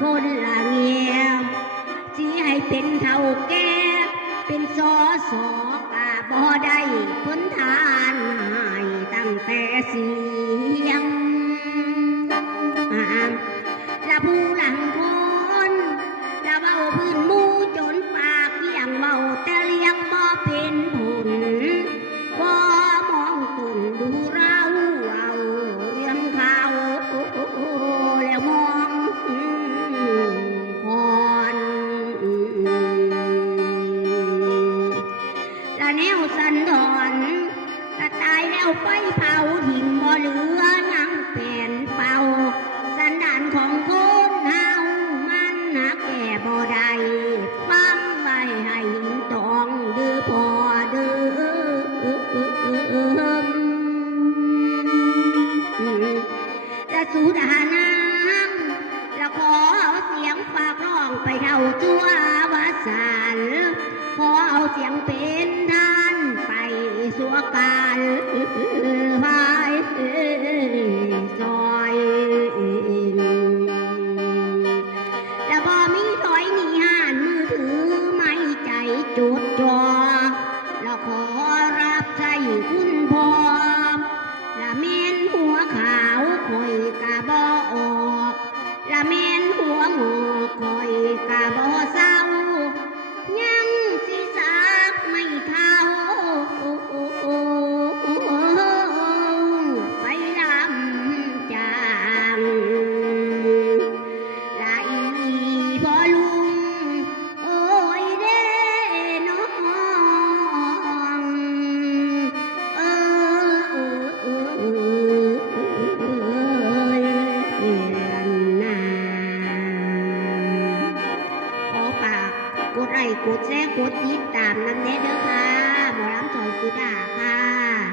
คนละเงียบสีให้เป็นเท่าแก่เป็นสอสอ่าบ่ได้พ้นทานหาตั้งแต่เสียงละผู้หลังคนละเบาพื้นมุ แนวสันดอนกระตายแล้วไฟเผาหินบ่เหลือยังเปลนเป่า สันดานของคนเฮามันหาแก่บ่ได้ฟังไว้ให้หิตองดื้อพอดื้อจะสูดหาน้ำและขอเสียงฝากร้องไปเท่าจัววาสานขอเอาเสียงเป็น การหายซอยแล้วพอมีถอยนีห่านมือถือไม่ใจจดจ่อ กดไลค์กดแชร์กดติดตามนำแน่เด้อค่ะหมอลำจอยคือด่าค่ะ